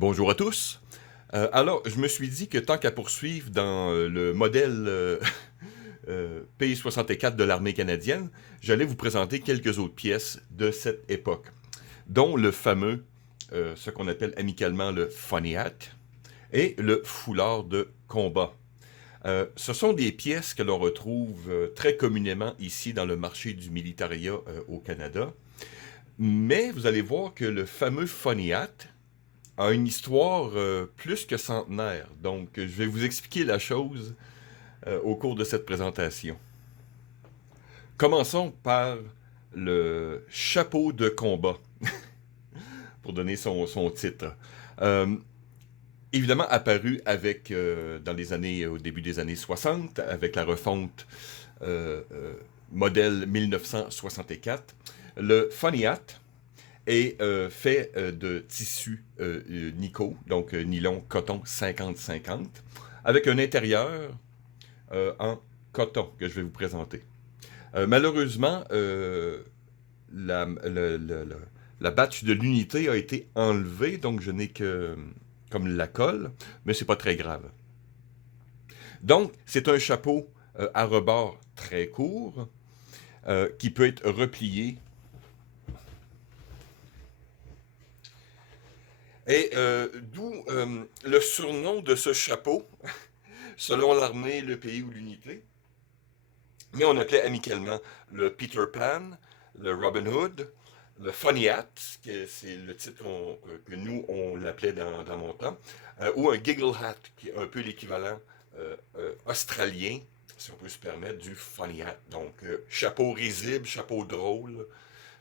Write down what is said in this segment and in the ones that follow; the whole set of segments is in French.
Bonjour à tous. Alors, je me suis dit que tant qu'à poursuivre dans le modèle P-64 de l'armée canadienne, j'allais vous présenter quelques autres pièces de cette époque, dont le fameux, ce qu'on appelle amicalement le funny hat et le foulard de combat. Ce sont des pièces que l'on retrouve très communément ici dans le marché du militaria au Canada, mais vous allez voir que le fameux funny hat a une histoire plus que centenaire. Donc, je vais vous expliquer la chose au cours de cette présentation. Commençons par le chapeau de combat, pour donner son titre. Euh, Évidemment apparu avec, dans les années, au début des années 60, avec la refonte euh, euh, modèle 1964. Le Funny Hat est fait de tissu Nico, donc nylon coton 50-50, avec un intérieur en coton que je vais vous présenter. Malheureusement, la batch de l'unité a été enlevée, donc je n'ai que comme la colle, mais c'est pas très grave. Donc, c'est un chapeau à rebord très court qui peut être replié. Et d'où le surnom de ce chapeau, selon l'armée, le pays ou l'unité. Mais on appelait amicalement le Peter Pan, le Robin Hood, le Funny Hat, c'est le titre que nous, on l'appelait dans mon temps, ou un Giggle Hat, qui est un peu l'équivalent australien, si on peut se permettre, du Funny Hat. Donc, chapeau risible, chapeau drôle,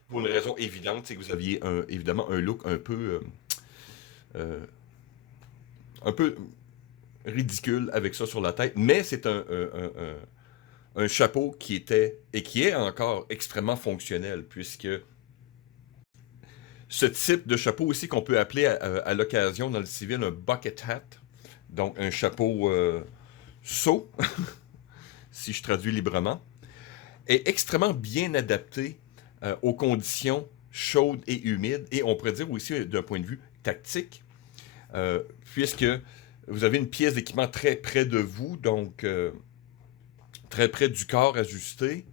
pour une raison évidente, c'est que vous aviez évidemment un look euh, un peu ridicule avec ça sur la tête, mais c'est un chapeau qui était et qui est encore extrêmement fonctionnel, puisque ce type de chapeau aussi qu'on peut appeler à l'occasion dans le civil un bucket hat, donc un chapeau seau, si je traduis librement, est extrêmement bien adapté aux conditions chaudes et humides, et on pourrait dire aussi d'un point de vue tactique, puisque vous avez une pièce d'équipement très près de vous, donc très près du corps ajusté.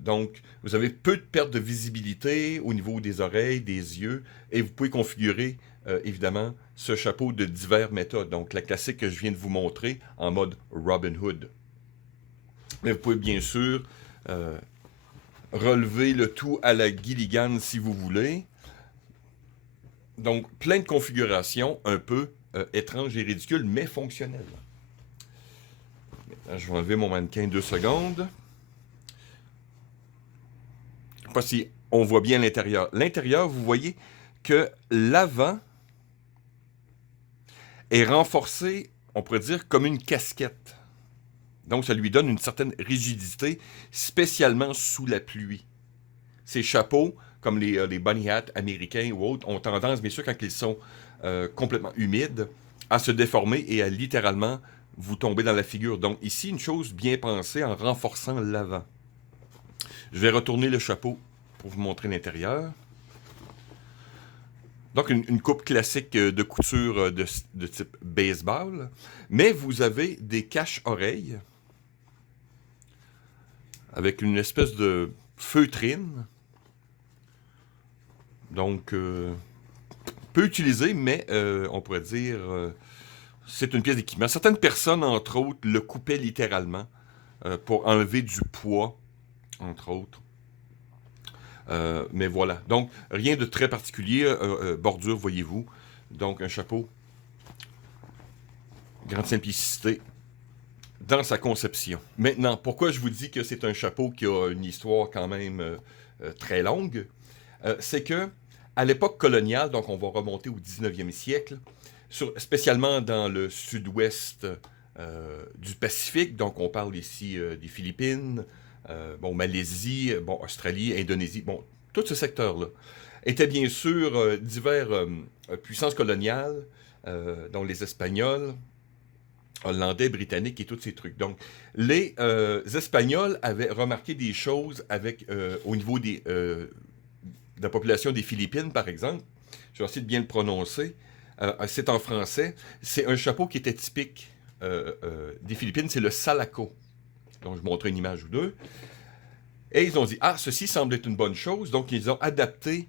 Donc, vous avez peu de perte de visibilité au niveau des oreilles, des yeux, et vous pouvez configurer, évidemment, ce chapeau de diverses méthodes. Donc, la classique que je viens de vous montrer en mode Robin Hood. Mais vous pouvez bien sûr euh, relever le tout à la Gilligan si vous voulez. Donc, plein de configurations un peu étranges et ridicules, mais fonctionnelles. Maintenant, je vais enlever mon mannequin 2 secondes. Je ne sais pas si on voit bien l'intérieur. L'intérieur, vous voyez que l'avant est renforcé, on pourrait dire, comme une casquette. Donc, ça lui donne une certaine rigidité, spécialement sous la pluie. Ces chapeaux, comme les bunny hats américains ou autres, ont tendance, bien sûr, quand ils sont complètement humides, à se déformer et à littéralement vous tomber dans la figure. Donc, ici, une chose bien pensée en renforçant l'avant. Je vais retourner le chapeau pour vous montrer l'intérieur. Donc, une coupe classique de couture de type baseball. Mais vous avez des caches-oreilles avec une espèce de feutrine. Donc, peu utilisé, mais on pourrait dire c'est une pièce d'équipement. Certaines personnes, entre autres, le coupaient littéralement pour enlever du poids, entre autres. Mais voilà. Donc, rien de très particulier. Bordure, voyez-vous. Donc, un chapeau. Grande simplicité dans sa conception. Maintenant, pourquoi je vous dis que c'est un chapeau qui a une histoire quand même très longue? C'est que, à l'époque coloniale, donc on va remonter au 19e siècle, spécialement dans le sud-ouest du Pacifique, donc on parle ici des Philippines, bon, Malaisie, bon, Australie, Indonésie, bon, tout ce secteur-là, étaient bien sûr divers puissances coloniales, dont les Espagnols, Hollandais, Britanniques et tous ces trucs. Donc, les Espagnols avaient remarqué des choses avec, au niveau de la population des Philippines, par exemple. Je vais essayer de bien le prononcer. C'est en français. C'est un chapeau qui était typique des Philippines, c'est le salako. Donc, je montrerai une image ou deux. Et ils ont dit, ah, ceci semble être une bonne chose. Donc, ils ont adapté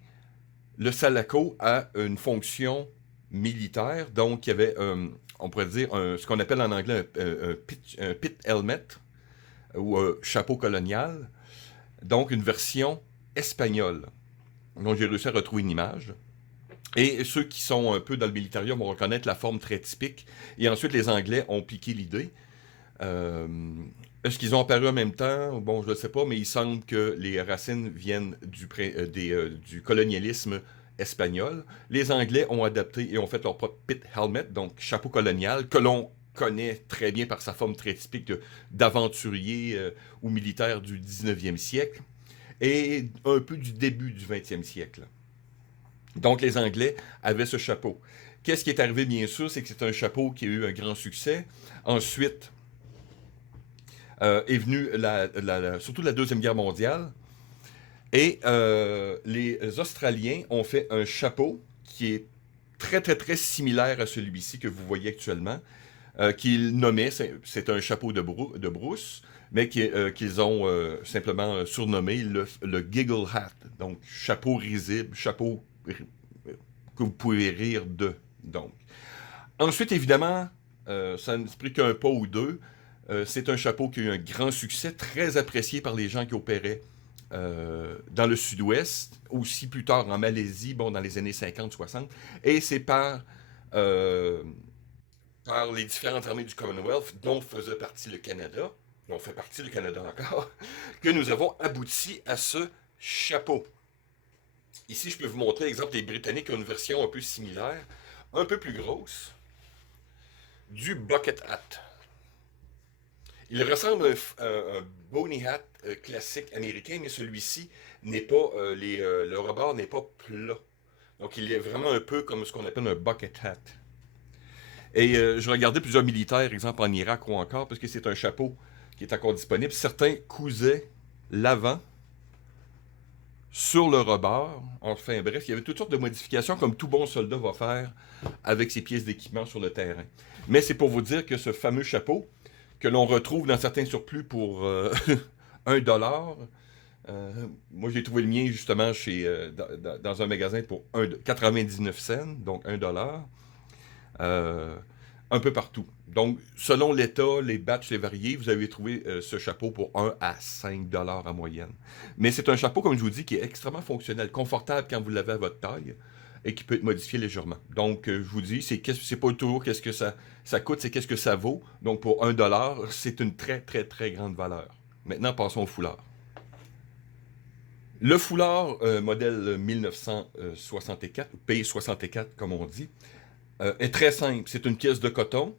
le salako a une fonction militaire. Donc, il y avait, on pourrait dire, ce qu'on appelle en anglais un pit helmet ou un chapeau colonial. Donc, une version espagnole. Donc, j'ai réussi à retrouver une image. Et ceux qui sont un peu dans le militaire vont reconnaître la forme très typique. Et ensuite, les Anglais ont piqué l'idée. Euh, Est-ce qu'ils ont apparu en même temps? Bon, je ne sais pas, mais il semble que les racines viennent du colonialisme espagnol. Les Anglais ont adapté et ont fait leur propre pit helmet, donc chapeau colonial, que l'on connaît très bien par sa forme très typique d'aventurier ou militaire du 19e siècle et un peu du début du 20e siècle. Donc les Anglais avaient ce chapeau. Qu'est-ce qui est arrivé, bien sûr, c'est que c'est un chapeau qui a eu un grand succès. Ensuite, est venue surtout la Deuxième Guerre mondiale. Et les Australiens ont fait un chapeau qui est très, très, très similaire à celui-ci que vous voyez actuellement, qu'ils nommaient, c'est un chapeau de brousse, mais qu'ils ont simplement surnommé le Giggle Hat. Donc, chapeau risible, chapeau que vous pouvez rire de. Donc. Ensuite, évidemment, ça ne se prit qu'un pas ou deux. C'est un chapeau qui a eu un grand succès, très apprécié par les gens qui opéraient dans le sud-ouest, aussi plus tard en Malaisie, bon, dans les années 50-60. Et c'est par les différentes armées du Commonwealth, dont faisait partie le Canada, dont fait partie le Canada encore, que nous avons abouti à ce chapeau. Ici, je peux vous montrer, exemple, les Britanniques ont une version un peu similaire, un peu plus grosse, du bucket hat. Il ressemble à un bony hat classique américain, mais celui-ci n'est pas, le rebord n'est pas plat. Donc il est vraiment un peu comme ce qu'on appelle un bucket hat. Et je regardais plusieurs militaires, exemple en Irak ou encore, parce que c'est un chapeau qui est encore disponible. Certains cousaient l'avant sur le rebord. Enfin bref, il y avait toutes sortes de modifications comme tout bon soldat va faire avec ses pièces d'équipement sur le terrain. Mais c'est pour vous dire que ce fameux chapeau, que l'on retrouve dans certains surplus pour 1$. Moi, j'ai trouvé le mien justement dans un magasin pour 99 cents, donc 1$. Un peu partout. Donc, selon l'État, les batchs, les variés, vous avez trouvé ce chapeau pour 1 à 5$ en moyenne. Mais c'est un chapeau, comme je vous dis, qui est extrêmement fonctionnel, confortable quand vous l'avez à votre taille et qui peut être modifié légèrement. Donc, je vous dis, c'est pas toujours qu'est-ce que ça coûte, c'est qu'est-ce que ça vaut. Donc, pour 1$, c'est une très, très, très grande valeur. Maintenant, passons au foulard. Le foulard modèle 1964, ou P64 comme on dit, est très simple. C'est une pièce de coton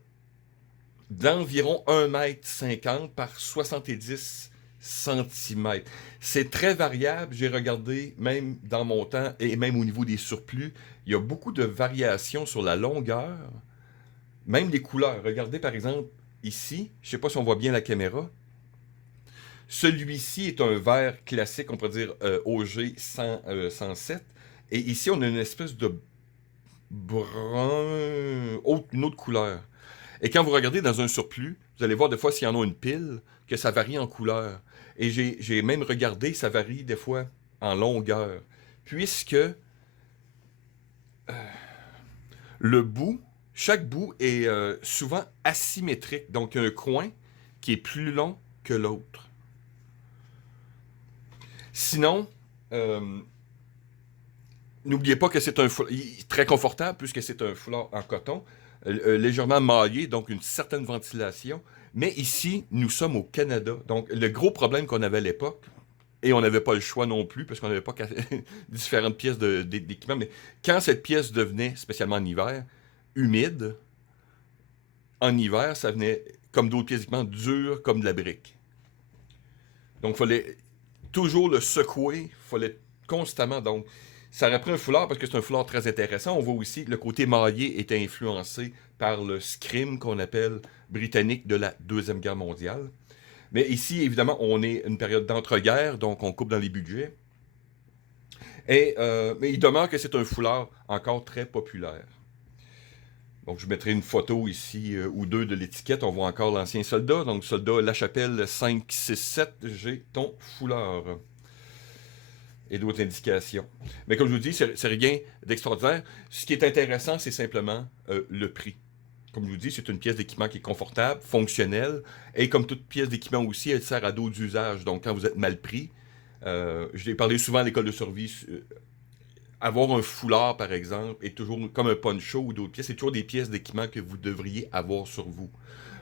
d'environ 1,50 m par 70 cm. C'est très variable. J'ai regardé même dans mon temps et même au niveau des surplus. Il y a beaucoup de variations sur la longueur, même les couleurs. Regardez par exemple ici. Je ne sais pas si on voit bien la caméra. Celui-ci est un vert classique, on pourrait dire OG 107. Et ici, on a une espèce de brun, une autre couleur. Et quand vous regardez dans un surplus, vous allez voir des fois s'il y en a une pile, que ça varie en couleur. Et j'ai même regardé, ça varie des fois en longueur. Puisque le bout, chaque bout est souvent asymétrique. Donc, il y a un coin qui est plus long que l'autre. Sinon, n'oubliez pas que c'est un foulard très confortable puisque c'est un foulard en coton, légèrement maillé, donc une certaine ventilation. Mais ici, nous sommes au Canada. Donc, le gros problème qu'on avait à l'époque, et on n'avait pas le choix non plus parce qu'on n'avait pas différentes pièces d'équipement, mais quand cette pièce devenait, spécialement en hiver, humide, en hiver, ça venait comme d'autres pièces d'équipement dures comme de la brique. Donc, il fallait toujours le secouer, il fallait constamment. Donc, ça aurait pris un foulard parce que c'est un foulard très intéressant. On voit aussi que le côté maillé était influencé par le scrim qu'on appelle britannique de la Deuxième Guerre mondiale. Mais ici, évidemment, on est une période d'entre-guerres, donc on coupe dans les budgets. Mais il demeure que c'est un foulard encore très populaire. Donc, je mettrai une photo ici ou deux de l'étiquette. On voit encore l'ancien soldat. Donc, soldat Lachapelle 567, j'ai ton foulard. Et d'autres indications. Mais comme je vous dis, c'est rien d'extraordinaire. Ce qui est intéressant, c'est simplement le prix. Comme je vous dis, c'est une pièce d'équipement qui est confortable, fonctionnelle, et comme toute pièce d'équipement aussi, elle sert à d'autres usages. Donc, quand vous êtes mal pris, je l'ai parlé souvent à l'école de survie, avoir un foulard, par exemple, est toujours comme un poncho ou d'autres pièces, c'est toujours des pièces d'équipement que vous devriez avoir sur vous.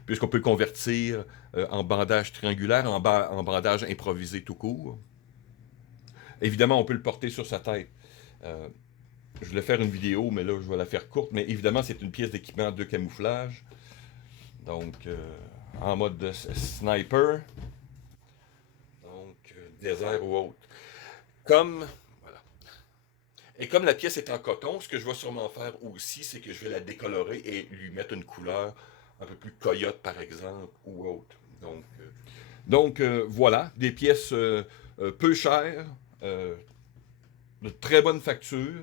Puisqu'on peut le convertir en bandage triangulaire, en bandage improvisé tout court. Évidemment, on peut le porter sur sa tête. Euh, je voulais faire une vidéo, mais là, je vais la faire courte. Mais évidemment, c'est une pièce d'équipement de camouflage. Donc, en mode de sniper. Donc, désert ou autre. Comme, voilà. Et comme la pièce est en coton, ce que je vais sûrement faire aussi, c'est que je vais la décolorer et lui mettre une couleur un peu plus coyote, par exemple, ou autre. Donc, voilà, des pièces peu chères, euh, de très bonne facture,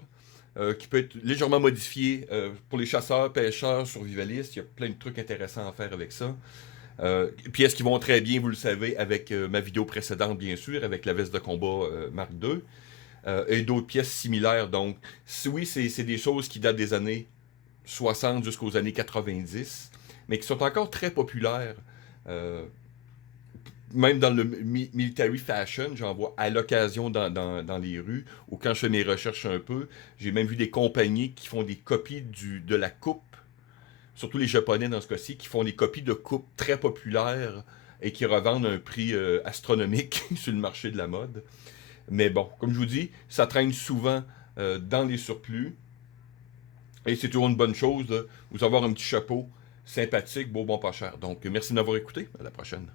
qui peut être légèrement modifié pour les chasseurs, pêcheurs, survivalistes. Il y a plein de trucs intéressants à faire avec ça. Pièces qui vont très bien, vous le savez, avec ma vidéo précédente, bien sûr, avec la veste de combat Mark II, et d'autres pièces similaires. Donc, oui, c'est des choses qui datent des années 60 jusqu'aux années 90, mais qui sont encore très populaires. Euh, Même dans le military fashion, j'en vois à l'occasion dans les rues, ou quand je fais mes recherches un peu, j'ai même vu des compagnies qui font des copies de la coupe, surtout les Japonais dans ce cas-ci, qui font des copies de coupes très populaires et qui revendent à un prix astronomique sur le marché de la mode. Mais bon, comme je vous dis, ça traîne souvent dans les surplus, et c'est toujours une bonne chose de vous avoir un petit chapeau sympathique, beau, bon, pas cher. Donc, merci de m'avoir écouté. À la prochaine.